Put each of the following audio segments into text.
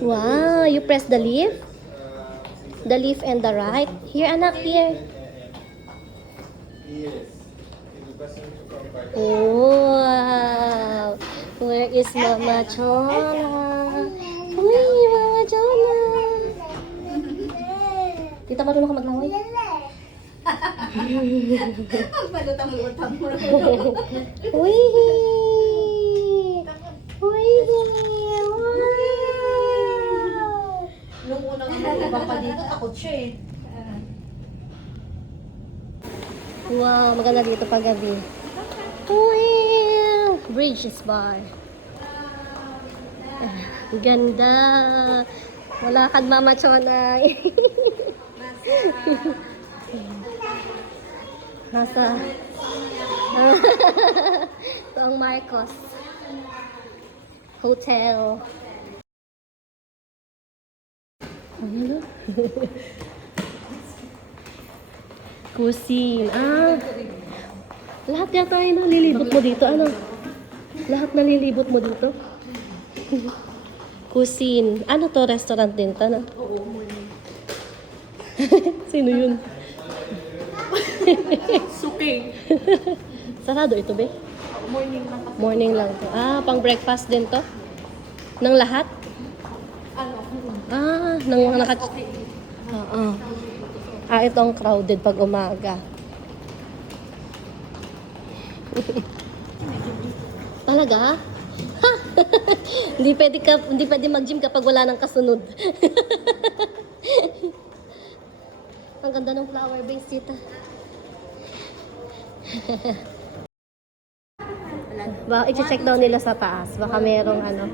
Wow, you press the leaf? The leaf and the right. Here, anak, here. Wow. Where is Mama Chona? Uy, Mama Chona. Tita, marunong ka maglangoy? Magbalutang-lutang mo. Uy! Uy! Wow! Nung unang iba pa dito, takot siya eh. Wow, maganda dito pag gabi. Uy! Bridges Bar. Ganda. Wala kang Mama Chonay. Nasa ito ang Marcos Hotel. Ano? Cuisine. Lahat yata ay nalilibot mo dito. Ano? Lahat nalilibot mo dito. Cuisine. Ano to? Restaurant din to, no? Oo. Sino yun? Suking. Sarado ito, be? Morning lang kasi. Morning lang to. Pang breakfast din to? Ng lahat? Ano? Ng mga naka... Okay. Oo. Ito ang crowded pag umaga. Talaga? Hindi pwede mag-gym kapag wala nang kasunod. Ang ganda ng flower base dito. I-check daw nila sa taas. Baka merong ano.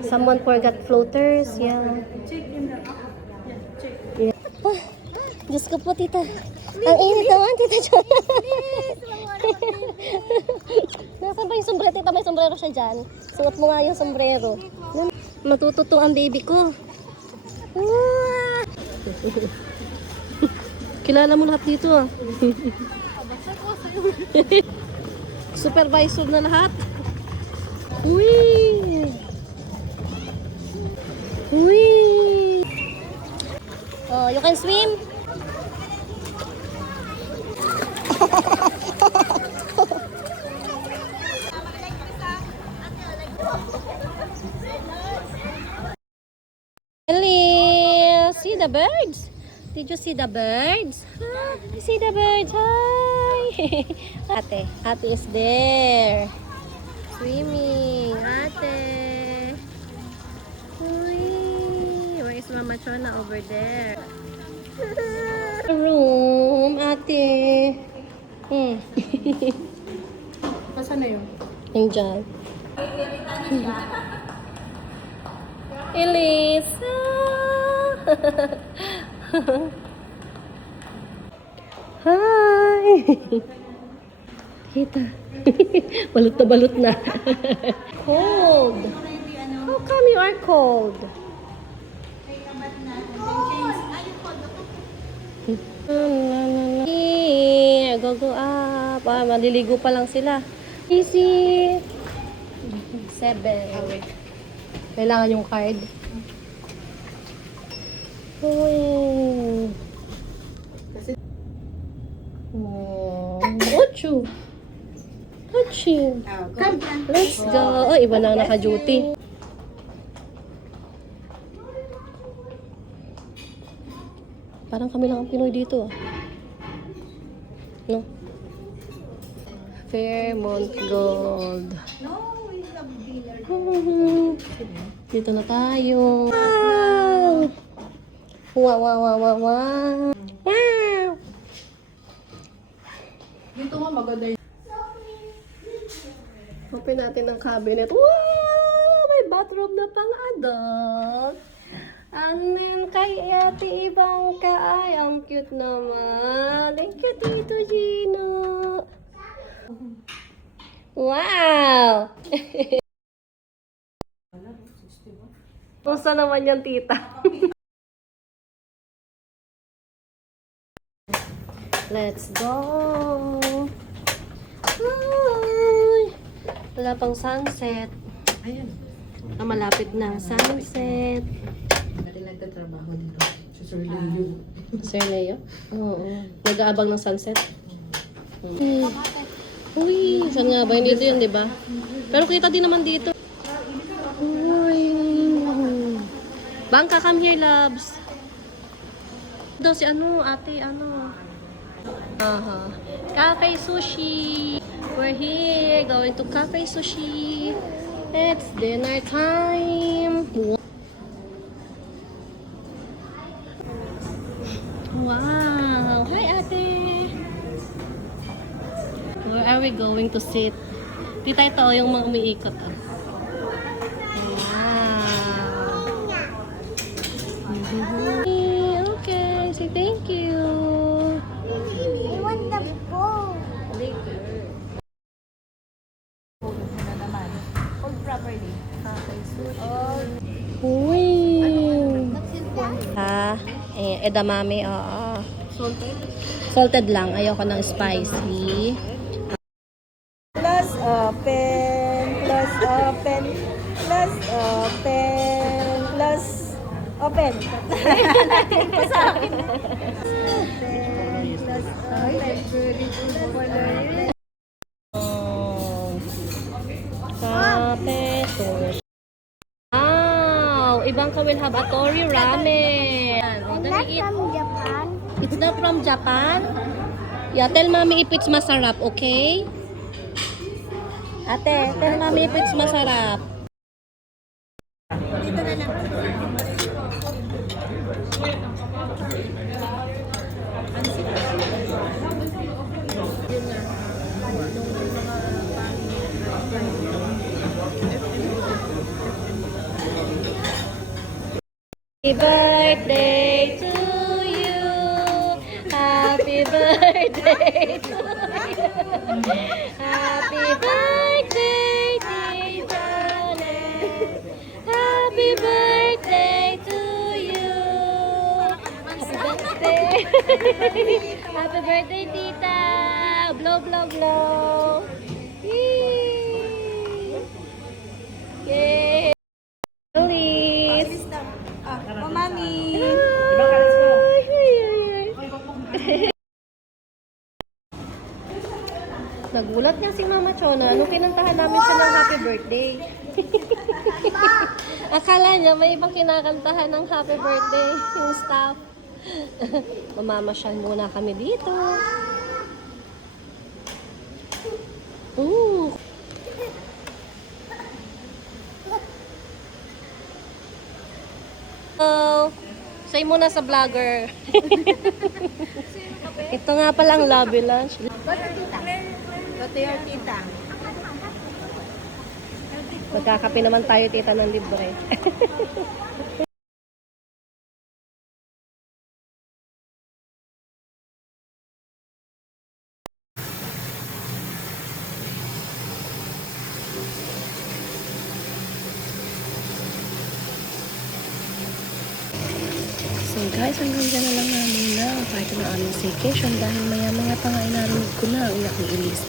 Someone forgot floaters. Yeah. Check in the check. Ah, Diyos ko po, tita. Ang init naman, tita John. Nasaan ba yung sombrero? Tita, may sombrero siya dyan. Suot mo nga yung sombrero. Matututo ang baby ko. Wow! Kilala mo lahat dito ah. Supervisor na lahat. Uy! Uy! Oh, you can swim? Hello! See the birds? Did you see the birds? See the birds? Hi! Ate is there. Swimming. Ate. Uy. Where is Mama Chona over there? Room, ate. Nasaan na yun? Yung dyan. Elisa! Hi! Kita. Balot na balot na. Cold. How come you are cold? Go up. Maliligo pa lang sila. Easy. 7. Kailangan yung card. Oh. Ocho. Ocho. Come, let's go. Oh, iba na ang naka-duty. Parang kami lang ang Pinoy dito. No? Fairmont Gold. No, we have dinner. Dito na tayo. Wow! Wow, wow, wow, wow, wow. Wow! Dito nga maganda yun. Open natin ang cabinet. Wow! May bathroom na pang adult. And then kay Ate Ibangka ay ang cute naman. Thank you, Tito Gino. Wow! Kumusta naman yan, tita? Let's go! Hi! Wala pang sunset. Ayan. Malapit na ang sunset. Dati nagtatrabaho dito. Si Sir Leo. Sir Leo? Oo. Nag-aabang ng sunset? Uy, saan nga ba? Dito yun, di ba? Pero kita din naman dito. Uy. Bangka, come here, loves. Daw si ate, Aha. Cafe Sushi. We're here, going to Cafe Sushi. It's dinner time. Wow. Hi, ate. Where are we going to sit? Tita, ito yung mga umiikot. Wow. Okay, say thank you. I want the bowl. Hold properly. Uy. Ha? Edamame, oo. Salted? Salted lang. Ayoko ng spicy. Plus open, plus open, plus open, plus open. Natin pa sa akin. Open, plus open. Cafe Sushi. Wow! Ibangka will have a tori ramen. I'm not from Japan. It's not from Japan? Yeah, tell mommy if it's masarap, okay? Ate, tell mommy if it's masarap. Dito na lang. Happy birthday to you. Happy birthday to you. Happy birthday, Tita Nel. Happy birthday to you. Happy birthday. Happy birthday, Tita. Blow, blow, blow. Yay. Yay. Please. Mami. Nagulat nga si Mama Chona nung kinantahan namin siya ng happy birthday. Akala niya may ibang kinakantahan ng happy birthday yung staff. Mamamasyal muna kami dito. Ooh. Oh, say muna sa vlogger. Ito nga palang lobby lunch. Ito yung tita. Magkakape naman tayo, tita, ng libre. So guys, hanggang dyan na lang namin na kahit na aming staycation dahil maya-maya pa nga inarinig ko na ang iyak ni Elise.